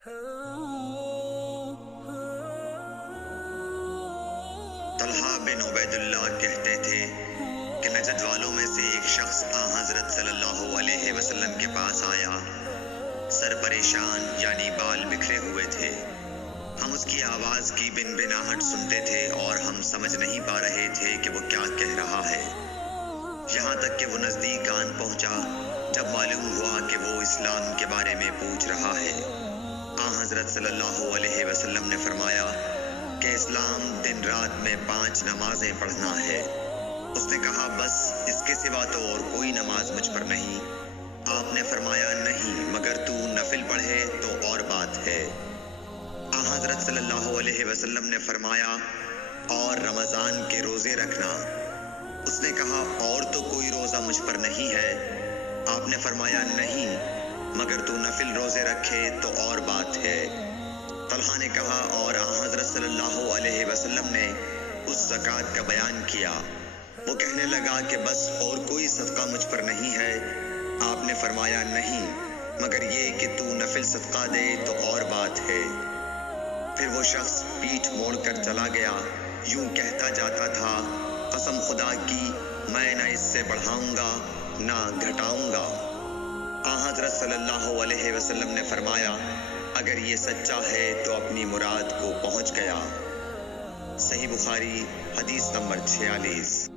طلحہ بن عبید اللہ کہتے تھے کہ نجد والوں میں سے ایک شخص حضرت صلی اللہ علیہ وسلم کے پاس آیا، سر پریشان یعنی بال بکھرے ہوئے تھے۔ ہم اس کی آواز کی بن بناہٹ سنتے تھے اور ہم سمجھ نہیں پا رہے تھے کہ وہ کیا کہہ رہا ہے، یہاں تک کہ وہ نزدیک آن پہنچا جب معلوم ہوا کہ وہ اسلام کے بارے میں پوچھ رہا ہے۔ حضرت صلی اللہ علیہ وسلم نے فرمایا کہ اسلام دن رات میں 5 نمازیں پڑھنا ہے۔ اس نے کہا بس اس کے سوا تو اور کوئی نماز مجھ پر نہیں۔ آپ نے فرمایا نہیں مگر تو نفل پڑھے تو اور بات ہے۔ حضرت صلی اللہ علیہ وسلم نے فرمایا اور رمضان کے روزے رکھنا۔ اس نے کہا اور تو کوئی روزہ مجھ پر نہیں ہے۔ آپ نے فرمایا نہیں مگر تو نفل روزے رکھے تو اور بات ہے۔ طلحہ نے کہا اور حضرت صلی اللہ علیہ وسلم نے اس زکوٰۃ کا بیان کیا۔ وہ کہنے لگا کہ بس اور کوئی صدقہ مجھ پر نہیں ہے۔ آپ نے فرمایا نہیں مگر یہ کہ تو نفل صدقہ دے تو اور بات ہے۔ پھر وہ شخص پیٹھ موڑ کر چلا گیا، یوں کہتا جاتا تھا قسم خدا کی میں نہ اس سے بڑھاؤں گا نہ گھٹاؤں گا۔ حضرت صلی اللہ علیہ وسلم نے فرمایا اگر یہ سچا ہے تو اپنی مراد کو پہنچ گیا۔ صحیح بخاری حدیث نمبر 46۔